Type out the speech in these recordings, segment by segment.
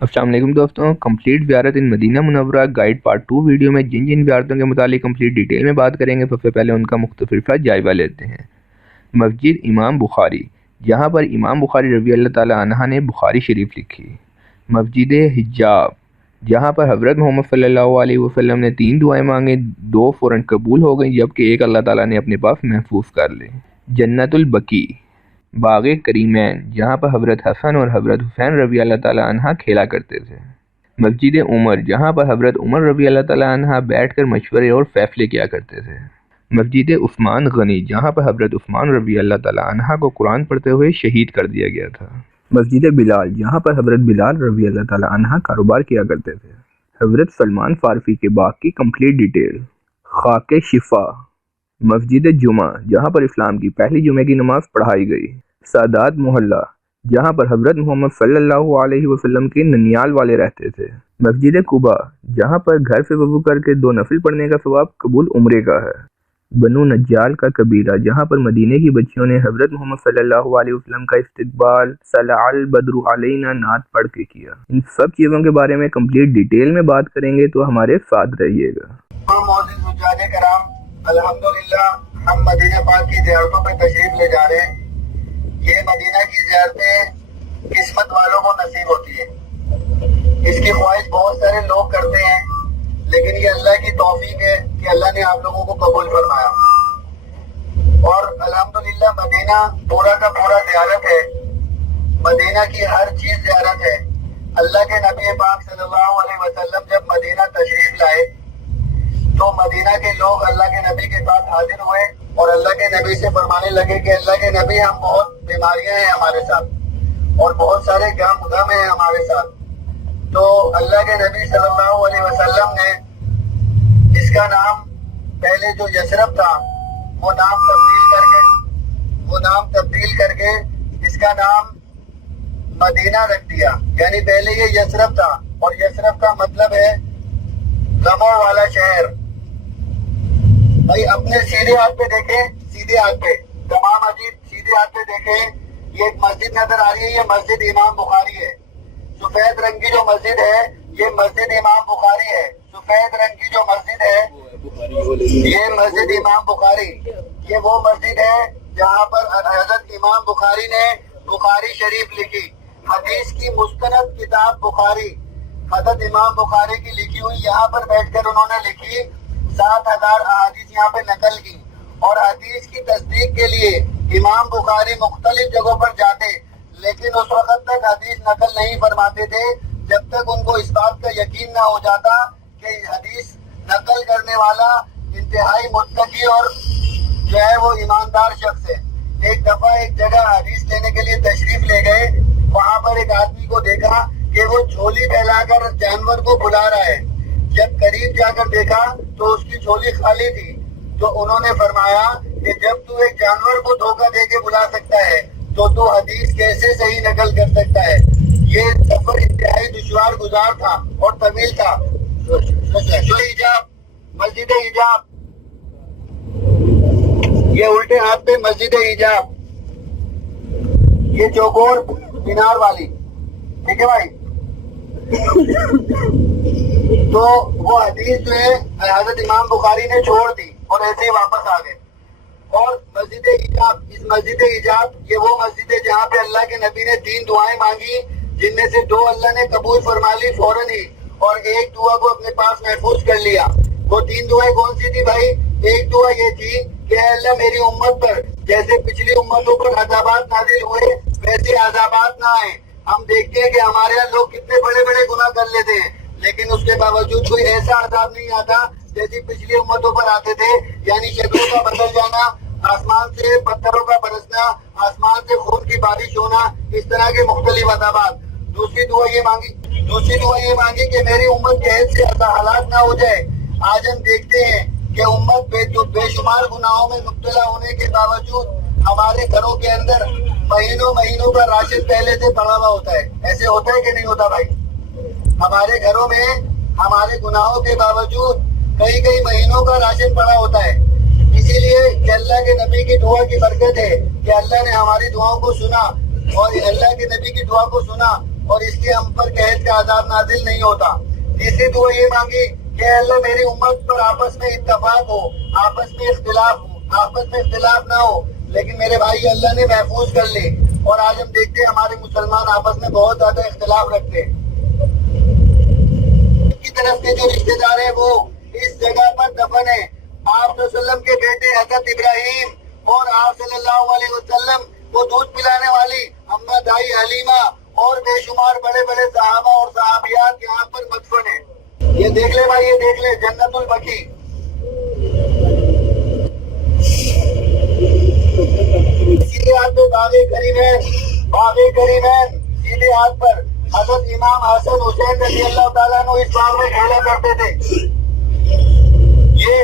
السلام علیکم دوستوں، کمپلیٹ زیارت ان مدینہ منورہ گائیڈ پارٹ 2 ویڈیو میں جن زیارتوں کے متعلق کمپلیٹ ڈیٹیل میں بات کریں گے، سب سے پہلے ان کا مختصر سا جائزہ لیتے ہیں۔ مسجد امام بخاری، جہاں پر امام بخاری رضی اللہ تعالیٰ عنہ نے بخاری شریف لکھی۔ مسجد حجاب، جہاں پر حضرت محمد صلی اللہ علیہ وسلم نے 3 دعائیں مانگیں، 2 فوراً قبول ہو گئیں جبکہ ایک اللہ تعالیٰ نے اپنے پاس محفوظ کر لی۔ جنت البقیع، باغ کریمین، جہاں پر حضرت حسن اور حضرت حسین رضی اللہ تعالیٰ عنہ کھیلا کرتے تھے۔ مسجد عمر، جہاں پر حضرت عمر رضی اللہ تعالیٰ عنہ بیٹھ کر مشورے اور فیصلے کیا کرتے تھے۔ مسجد عثمان غنی، جہاں پر حضرت عثمان رضی اللہ تعالیٰ عنہ کو قرآن پڑھتے ہوئے شہید کر دیا گیا تھا۔ مسجد بلال، جہاں پر حضرت بلال رضی اللہ تعالیٰ عنہ کاروبار کیا کرتے تھے۔ حضرت سلمان فارسی کے باغ کی کمپلیٹ ڈیٹیل۔ خاک شفا، مسجد جمعہ، جہاں پر اسلام کی پہلی جمعے کی نماز پڑھائی گئی۔ سادات محلہ، جہاں پر حضرت محمد صلی اللہ علیہ وسلم کے ننیال والے رہتے تھے۔ مسجد قباء، جہاں پر گھر سے وضو کر کے 2 نفل پڑھنے کا ثواب قبول عمرے کا ہے۔ بنو نجال کا قبیلہ، جہاں پر مدینے کی بچیوں نے حضرت محمد صلی اللہ علیہ وسلم کا استقبال طلع البدر علینا نعت پڑھ کے کیا۔ ان سب چیزوں کے بارے میں کمپلیٹ ڈیٹیل میں بات کریں گے تو ہمارے ساتھ رہیے گا۔ معزز حجاج کرام، الحمدللہ ہم مدینہ پاک کی زیارتوں پہ تشریف لے جا رہے ہیں۔ یہ مدینہ کی زیارتیں قسمت والوں کو نصیب ہوتی ہے۔ اس کی خواہش بہت سارے لوگ کرتے ہیں، لیکن یہ اللہ کی توفیق ہے کہ اللہ نے آپ لوگوں کو قبول فرمایا۔ اور الحمدللہ مدینہ پورا کا پورا زیارت ہے، مدینہ کی ہر چیز زیارت ہے۔ اللہ کے نبی پاک صلی اللہ علیہ وسلم جب مدینہ تشریف لائے تو مدینہ کے لوگ اللہ کے نبی کے پاس حاضر ہوئے اور اللہ کے نبی سے فرمانے لگے کہ اللہ کے نبی، ہم بہت بیماریاں ہیں ہمارے ساتھ اور بہت سارے غم ہیں ہمارے ساتھ۔ تو اللہ کے نبی صلی اللہ علیہ وسلم نے اس کا نام پہلے جو یثرب تھا وہ نام تبدیل کر کے اس کا نام مدینہ رکھ دیا۔ یعنی پہلے یہ یثرب تھا اور یثرب کا مطلب ہے غموں والا شہر۔ بھائی اپنے سیدھے ہاتھ پہ دیکھیں، سیدھے ہاتھ پہ تمام عجیب سیدھے ہاتھ پہ دیکھیں، یہ ایک مسجد نظر آ رہی ہے، یہ مسجد امام بخاری ہے۔ سفید رنگ کی جو مسجد ہے یہ مسجد امام بخاری ہے۔ سفید رنگ کی جو مسجد ہے یہ مسجد امام بخاری، یہ وہ مسجد ہے جہاں پر حضرت امام بخاری نے بخاری شریف لکھی۔ حدیث کی مستند کتاب بخاری حضرت امام بخاری کی لکھی ہوئی، یہاں پر بیٹھ کر انہوں نے لکھی، 7000 احادیث یہاں پہ نقل کی۔ اور حدیث کی تصدیق کے لیے امام بخاری مختلف جگہوں پر جاتے، لیکن اس وقت تک حدیث نقل نہیں فرماتے تھے جب تک ان کو اس بات کا یقین نہ ہو جاتا کہ حدیث نقل کرنے والا انتہائی متقی اور جو ہے وہ ایماندار شخص ہے۔ ایک دفعہ ایک جگہ حدیث لینے کے لیے تشریف لے گئے، وہاں پر ایک آدمی کو دیکھا کہ وہ جھولی پھیلا کر جانور کو بلا رہا ہے۔ جب قریب جا کر دیکھا تو اس کی جھولی خالی تھی، تو انہوں نے فرمایا کہ جب تو ایک جانور کو دھوکہ دے کے بلا سکتا ہے تو تو حدیث کیسے صحیح نقل کر سکتا ہے۔ یہ سفر انتہائی دشوار گزار تھا اور طویل تھا۔ مسجد حجاب، یہ الٹے ہاتھ پہ مسجد حجاب، یہ چوکور مینار والی، ٹھیک ہے بھائی۔ تو وہ حدیث جو ہے حضرت امام بخاری نے چھوڑ دی اور ایسے ہی واپس آ گئے۔ اور مسجد حجاب، اس مسجد حجاب یہ وہ مسجد ہے جہاں پہ اللہ کے نبی نے 3 دعائیں مانگی، جن میں سے 2 اللہ نے قبول فرما لی فوراً ہی، اور ایک دعا کو اپنے پاس محفوظ کر لیا۔ وہ 3 دعائیں کون سی تھی بھائی؟ ایک دعا یہ تھی کہ اے اللہ میری امت پر جیسے پچھلی امتوں پر عذابات نازل ہوئے ویسے عذابات نہ آئے۔ ہم دیکھتے ہیں کہ ہمارے یہاں لوگ کتنے بڑے بڑے گناہ کر لیتے ہیں، لیکن اس کے باوجود کوئی ایسا عذاب نہیں آتا جیسی پچھلی امتوں پر آتے تھے، یعنی شکلوں کا بدل جانا، آسمان سے پتھروں کا برسنا، آسمان سے خون کی بارش ہونا، اس طرح کے مختلف عذابات۔ دوسری دعا یہ مانگی کہ میری امت کے حد سے ایسا حالات نہ ہو جائے۔ آج ہم دیکھتے ہیں کہ امت بے شمار گناہوں میں مبتلا ہونے کے باوجود ہمارے گھروں کے اندر مہینوں کا راشن پہلے سے پڑا ہوا ہوتا ہے۔ ایسے ہوتا ہے کہ نہیں ہوتا بھائی؟ ہمارے گھروں میں ہمارے گناہوں کے باوجود کئی مہینوں کا راشن پڑا ہوتا ہے۔ اسی لیے کہ اللہ کے نبی کی دعا کی برکت ہے کہ اللہ نے ہماری دعاؤں کو سنا، اور اللہ کے نبی کی دعا کو سنا اور اس لیے ہم پر قحط کا عذاب نازل نہیں ہوتا۔ تیسری دعا یہ مانگی کہ اللہ میری امت پر آپس میں اتفاق ہو، آپس میں اختلاف نہ ہو، لیکن میرے بھائی اللہ نے محفوظ کر لی، اور آج ہم دیکھتے ہیں ہمارے مسلمان آپس میں بہت زیادہ اختلاف رکھتے ہیں۔ کی طرف کے جو رشتے دار ہیں وہ اس جگہ پر دفن ہیں۔ آپ صلی اللہ علیہ وسلم کے بیٹے حضرت ابراہیم اور آپ صلی اللہ علیہ وسلم کو دودھ پلانے والی اما دائی حلیمہ اور بے شمار بڑے بڑے صحابہ اور صحابیات یہاں پر مدفن ہیں۔ یہ دیکھ لے بھائی، یہ دیکھ لے جنت البقیع۔ سیدھے ہاتھ پہ باغ کریمین سیدھے ہاتھ پر حضرت امام حسن حسین رضی اللہ تعالیٰ عنہ اس باغ میں کھیلا کرتے تھے۔ یہ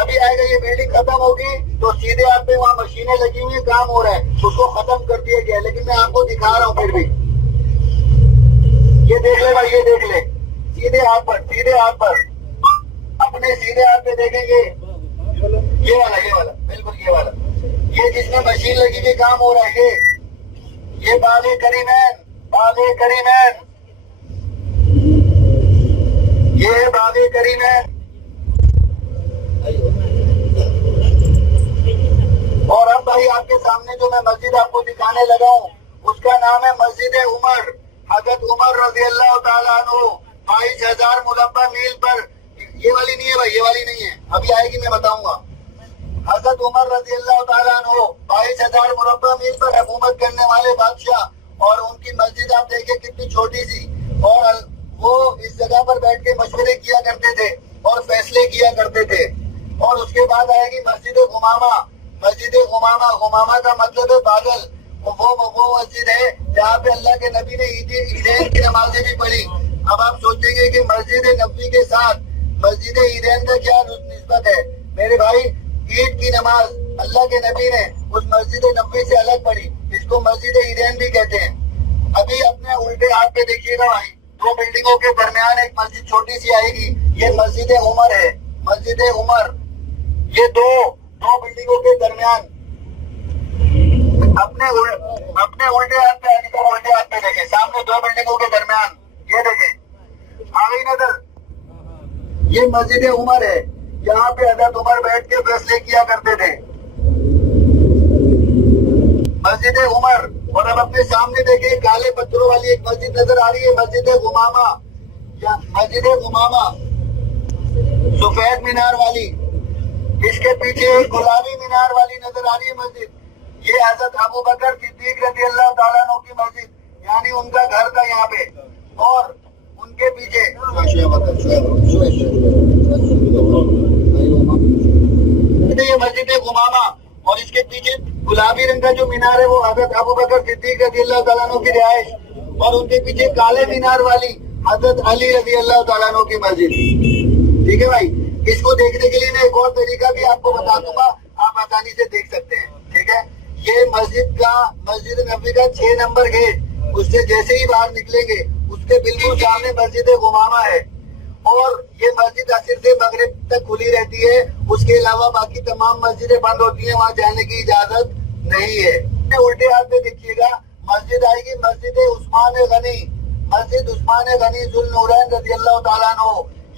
ابھی آئے گا، یہ بلڈنگ ختم ہوگی تو سیدھے ہاتھ پہ وہاں مشینیں لگی ہوئی ہیں، کام ہو رہا ہے، اس کو ختم کر دیا گیا ہے، لیکن میں آپ کو دکھا رہا ہوں پھر بھی۔ یہ دیکھ لے بھائی، یہ دیکھ لے سیدھے ہاتھ پر اپنے سیدھے ہاتھ پہ دیکھیں گے، یہ والا بالکل یہ والا، یہ جس میں مشین لگی ہوئی کام ہو رہا ہے، یہ باغ کریمین، یہ ہے باغ کریمین۔ اور اب بھائی آپ کے سامنے جو میں مسجد آپ کو دکھانے لگا ہوں اس کا نام ہے مسجد عمر، حضرت عمر رضی اللہ تعالیٰ عنہ 22,000 مربع میل پر، یہ والی نہیں ہے بھائی، یہ والی نہیں ہے، ابھی آئے گی میں بتاؤں گا۔ حضرت عمر رضی اللہ تعالیٰ عنہ 22,000 مربع میل پر حکومت کرنے والے بادشاہ، اور ان کی مسجد آپ دیکھیں کتنی چھوٹی سی، اور وہ اس جگہ پر بیٹھ کے مشورے کیا کرتے تھے اور فیصلے کیا کرتے تھے۔ اور اس کے بعد آئے گی مسجد غمامہ کا مطلب ہے پاگل، وہ مسجد ہے جہاں پہ اللہ کے نبی نے عیدین کی نمازیں بھی پڑھی۔ اب آپ سوچیں گے کہ مسجد نبوی کے ساتھ مسجد عیدین کا کیا نسبت ہے؟ میرے بھائی، عید کی نماز اللہ کے نبی نے اس مسجد نبوی سے الگ پڑھی، اس کو مسجد عیدین بھی کہتے ہیں۔ ابھی اپنے الٹے ہاتھ پہ دیکھیے گا بھائی، دو بلڈنگوں کے درمیان ایک مسجد چھوٹی سی آئے گی، یہ مسجد عمر ہے، مسجد عمر۔ یہ دو بلڈنگوں کے درمیان اپنے الٹے ہاتھ پہ دیکھیں، سامنے دو بلڈنگوں کے درمیان، یہ دیکھیں آگئی نظر، یہ مسجد عمر ہے، یہاں پہ حضرت عمر بیٹھ کے فیصلے کیا کرتے تھے، مسجد عمر۔ اور اب اپنے سامنے دیکھیں کالے پتھروں والی ایک مسجد نظر آ رہی ہے، مسجد غمامہ سفید مینار والی، اس کے پیچھے گلابی مینار والی نظر آ رہی ہے مسجد، یہ حضرت ابو بکر صدیق رضی اللہ تعالیٰ عنہ کی مسجد، یعنی ان کا گھر تھا یہاں پہ، اور ان کے پیچھے یہ مسجد غمامہ، اور اس کے پیچھے گلابی رنگ کا جو مینار ہے وہ حضرت ابو بکر صدیق رضی اللہ تعالیٰ عنہ کی رہائش، اور ان کے پیچھے کالے مینار والی حضرت علی رضی اللہ تعالیٰ عنہ کی مسجد۔ ٹھیک ہے بھائی، اس کو دیکھنے کے لیے میں ایک اور طریقہ بھی آپ کو بتا دوں گا، آپ آسانی سے دیکھ سکتے ہیں۔ ٹھیک ہے، یہ مسجد نبوی کا 6 نمبر گیٹ، اس سے جیسے ہی باہر نکلیں گے اس کے بالکل سامنے مسجد غمامہ ہے، اور یہ مسجد عصر سے مغرب تک کھلی رہتی ہے، اس کے علاوہ باقی تمام مسجدیں بند ہوتی ہیں، وہاں جانے کی اجازت نہیں ہے۔ الٹے ہاتھ میں دیکھیے گا مسجد آئے گی، مسجد عثمان غنی ذو النورین رضی اللہ تعالیٰ عنہ،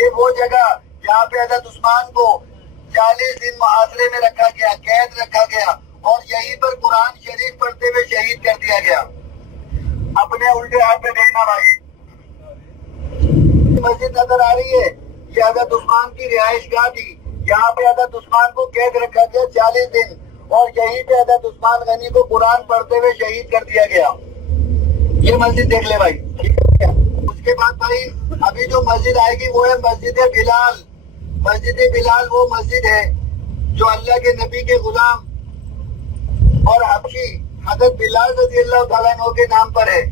یہ وہ جگہ جہاں پہ حضرت عثمان کو 40 دن محاصرے میں رکھا گیا، قید رکھا گیا، اور یہیں پر قرآن شریف پڑھتے ہوئے شہید کر دیا گیا۔ اپنے الٹے ہاتھ پہ دیکھنا بھائی، مسجد نظر آ رہی ہے، یہ حضرت عثمان کی رہائش گاہ تھی، یہاں پہ حضرت عثمان کو قید رکھا گیا 40 دن، اور یہیں پہ حضرت عثمان غنی کو قرآن پڑھتے ہوئے شہید کر دیا گیا۔ یہ مسجد دیکھ لے بھائی۔ اس کے بعد بھائی ابھی جو مسجد آئے گی وہ ہے مسجد بلال۔ مسجد بلال وہ مسجد ہے جو اللہ کے نبی کے غلام اور حبشی حضرت بلال رضی اللہ تعالیٰ عنہ کے نام پر ہے۔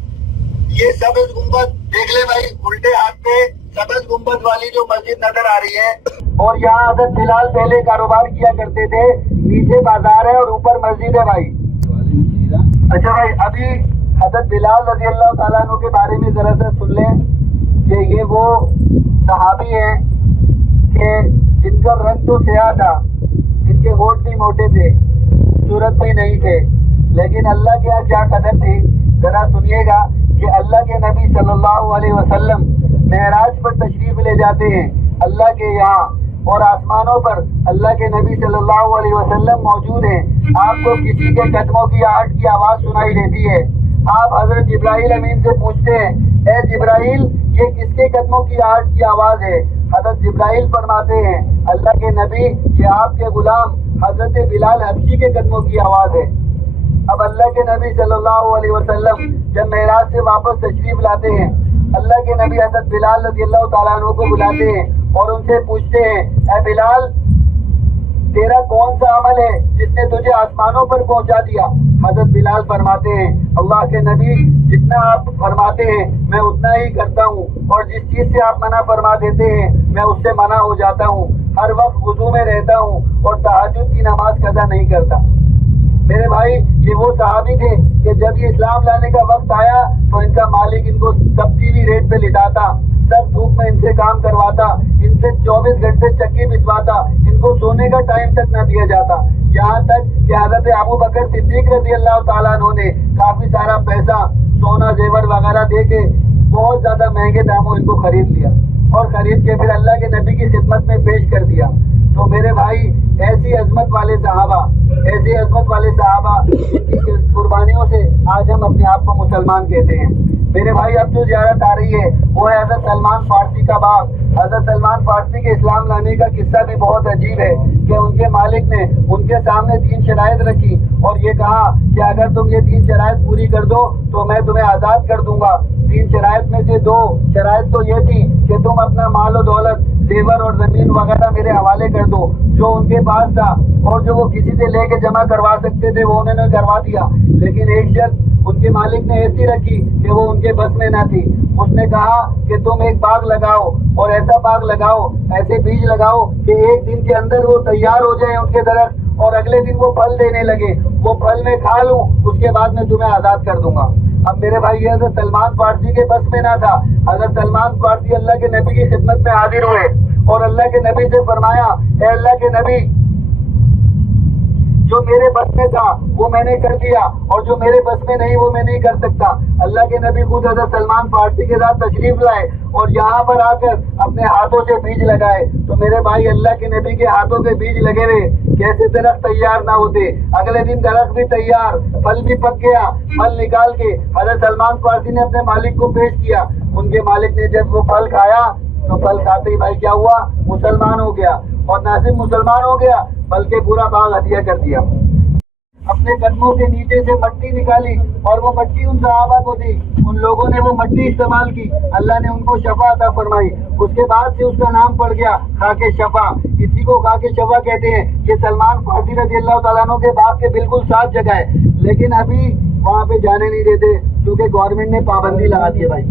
یہ سبز گنبد دیکھ لے بھائی، الٹے ہاتھ پہ سبز گنبد والی جو مسجد نظر آ رہی ہے، اور یہاں حضرت بلال پہلے کاروبار کیا کرتے تھے، نیچے بازار ہے اور اوپر مسجد ہے بھائی۔ اچھا بھائی، ابھی حضرت بلال رضی اللہ تعالیٰ عنہ کے بارے میں ذرا سا سن لیں کہ یہ وہ صحابی ہیں کہ جن کا رنگ تو سیاہ تھا، جن کے ہونٹ بھی موٹے تھے، صورت بھی نہیں تھے، لیکن اللہ کے یہاں کیا قدر تھی، ذرا سنیے گا کہ اللہ کے نبی صلی اللہ علیہ وسلم معراج پر تشریف لے جاتے ہیں اللہ کے یہاں، اور آسمانوں پر اللہ کے نبی صلی اللہ علیہ وسلم موجود ہیں. آپ کو کسی کے قدموں کی آہٹ کی آواز سنائی دیتی ہے. آپ حضرت جبرائیل امین سے پوچھتے ہیں اے جبرائیل یہ کس کے قدموں کی آہٹ کی آواز ہے؟ حضرت جبرائیل فرماتے ہیں اللہ کے نبی یہ آپ کے غلام حضرت بلال حبشی کے قدموں کی آواز ہے. اب اللہ کے نبی صلی اللہ علیہ وسلم جب معراج سے واپس تشریف لاتے ہیں، اللہ کے نبی حضرت بلال رضی اللہ تعالیٰ عنہ کو بلاتے ہیں اور ان سے پوچھتے ہیں اے بلال تیرا کون سا عمل ہے جس نے تجھے آسمانوں پر پہنچا دیا؟ حضرت بلال فرماتے ہیں اللہ کے نبی جتنا آپ فرماتے ہیں میں اتنا ہی کرتا ہوں، اور جس چیز سے آپ منع فرما دیتے ہیں میں اس سے منع ہو جاتا ہوں. ہر وقت وضو میں رہتا ہوں اور تہجد کی نماز قضا نہیں کرتا. میرے بھائی یہ وہ صحابی تھے کہ جب یہ اسلام لانے کا وقت آیا تو ان کا مالک ان کو تبدیلی ریٹ پہ لٹاتا، سب دھوپ میں ان سے کام کرواتا، ان سے 24 گھنٹے چکی بچواتا، ان کو سونے کا ٹائم تک نہ دیا جاتا. یہاں تک کہ حضرت ابو بکر صدیق رضی اللہ تعالیٰ عنہ نے کافی سارا پیسہ سونا زیور وغیرہ دے کے بہت زیادہ مہنگے داموں ان کو خرید لیا اور خرید کے پھر اللہ کے نبی کی خدمت میں پیش کر دیا. تو میرے بھائی ایسی عظمت والے صحابہ ان کی قربانیوں سے آج ہم اپنے آپ کو مسلمان کہتے ہیں. میرے بھائی اب جو زیارت آ رہی ہے وہ ہے حضرت سلمان فارسی کا باغ. حضرت سلمان فارسی کے اسلام لانے کا قصہ بھی بہت عجیب ہے کہ ان کے مالک نے ان کے سامنے 3 شرائط رکھی اور یہ کہا کہ اگر تم یہ 3 شرائط پوری کر دو تو میں تمہیں آزاد کر دوں گا. 3 شرائط میں سے 2 شرائط تو یہ تھی کہ تم اپنا مال و دولت زیور اور زمین وغیرہ میرے حوالے کر دو جو ان کے پاس تھا، اور جو وہ کسی سے لے کے جمع کروا سکتے تھے وہ انہوں نے کروا دیا. لیکن ایک شرط ان کے مالک نے ایسی رکھی کہ وہ ان کے بس میں نہ تھی. اس نے کہا کہ تم ایک باغ لگاؤ اور ایسا باغ لگاؤ، ایسے بیج لگاؤ کہ ایک دن کے اندر وہ تیار ہو جائے ان کے درخت اور اگلے دن وہ پھل دینے لگے، وہ پھل میں کھا لوں، اس کے بعد میں تمہیں آزاد کر دوں گا. اب میرے بھائی یہ حضرت سلمان فارسی کے بس میں نہ تھا. حضرت سلمان فارسی اللہ کے نبی کی خدمت میں حاضر ہوئے اور اللہ کے نبی سے فرمایا اے اللہ کے نبی جو میرے بس میں تھا وہ میں نے کر دیا اور جو میرے بس میں نہیں وہ میں نہیں کر سکتا. اللہ کے نبی خود حضرت سلمان فارسی کے ساتھ تشریف لائے اور یہاں پر آ کر اپنے ہاتھوں سے بیج لگائے. تو میرے بھائی اللہ کے نبی کے ہاتھوں کے بیج لگے ہوئے کیسے درخت تیار نہ ہوتے؟ اگلے دن درخت بھی تیار، پھل بھی پک گیا. پھل نکال کے حضرت سلمان فارسی نے اپنے مالک کو پیش کیا. ان کے مالک نے جب وہ پھل کھایا تو پھل کھاتے ہی بھائی کیا ہوا؟ مسلمان ہو گیا. اور نہ صرف مسلمان ہو گیا بلکہ پورا باغ ہدیہ کر دیا. اپنے قدموں کے نیچے سے مٹی نکالی اور وہ مٹی ان صحابہ کو دی. ان لوگوں نے وہ مٹی استعمال کی، اللہ نے ان کو شفا عطا فرمائی. اس کے بعد سے اس کا نام پڑ گیا خاک شفا. اسی کو خاک شفا کہتے ہیں. کہ سلمان فارسی رضی اللہ تعالیٰ عنہ کے باغ کے بالکل 7 جگہ ہے، لیکن ابھی وہاں پہ جانے نہیں دیتے کیونکہ گورنمنٹ نے پابندی لگا دی ہے. بھائی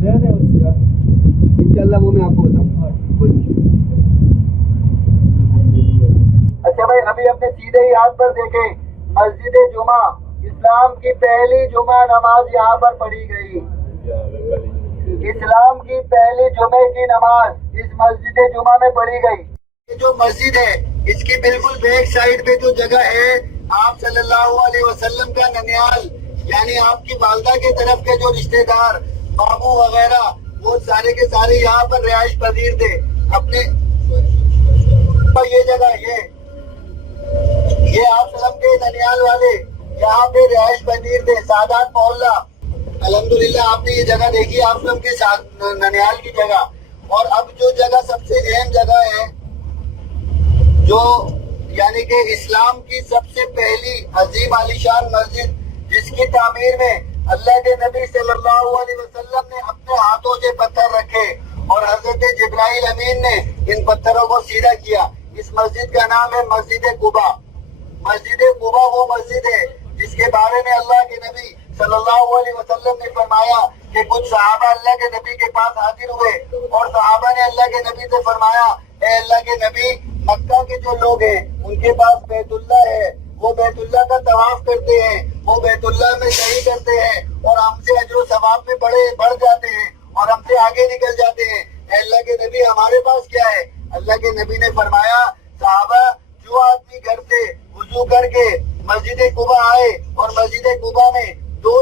انشاءاللہ وہ میں آپ کو بتاؤں. اچھا بھائی ابھی اپنے سیدھے ہی ہاتھ پر دیکھیں مسجد جمعہ، اسلام کی پہلی جمعہ نماز یہاں پر پڑھی گئی. اسلام کی پہلی جمعے کی نماز اس مسجد جمعہ میں پڑھی گئی. یہ جو مسجد ہے اس کی بالکل بیک سائیڈ پہ جو جگہ ہے آپ صلی اللہ علیہ وسلم کا ننیال یعنی آپ کی والدہ کے طرف کے جو رشتہ دار بابو وغیرہ وہ سارے کے سارے یہاں پر رہائش پذیر تھے. اپنے یہ جگہ یہ آپ سلم کے ننیال والے یہاں پہ رہائش پذیر تھے. سادات محلہ الحمدللہ آپ نے یہ جگہ دیکھی آپ سلم کے ننیال کی جگہ. اور اب جو جگہ سب سے اہم جگہ ہے جو یعنی کہ اسلام کی سب سے پہلی عظیم عالیشان مسجد جس کی تعمیر میں اللہ کے نبی صلی اللہ علیہ وسلم نے اپنے ہاتھوں سے پتھر رکھے اور حضرت جبرائیل امین نے ان پتھروں کو سیدھا کیا. اس مسجد کا نام ہے مسجد قباء. مسجد قباء وہ مسجد ہے جس کے بارے میں اللہ کے نبی صلی اللہ علیہ وسلم نے فرمایا کہ کچھ صحابہ اللہ کے نبی کے پاس حاضر ہوئے اور صحابہ نے اللہ کے نبی سے فرمایا اے اللہ کے نبی مکہ کے جو لوگ ہیں ان کے پاس بیت اللہ ہے، وہ بیت اللہ کا طواف کرتے ہیں، وہ بیت اللہ میں صحیح کرتے ہیں اور ہم سے اجر و ثواب میں بڑھ جاتے ہیں اور ہم سے آگے نکل جاتے ہیں. اے اللہ کے نبی ہمارے پاس کیا ہے؟ اللہ کے نبی نے فرمایا صحابہ جو آدمی گھر سے وضو کر کے مسجد قباء آئے اور مسجد قباء میں 2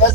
10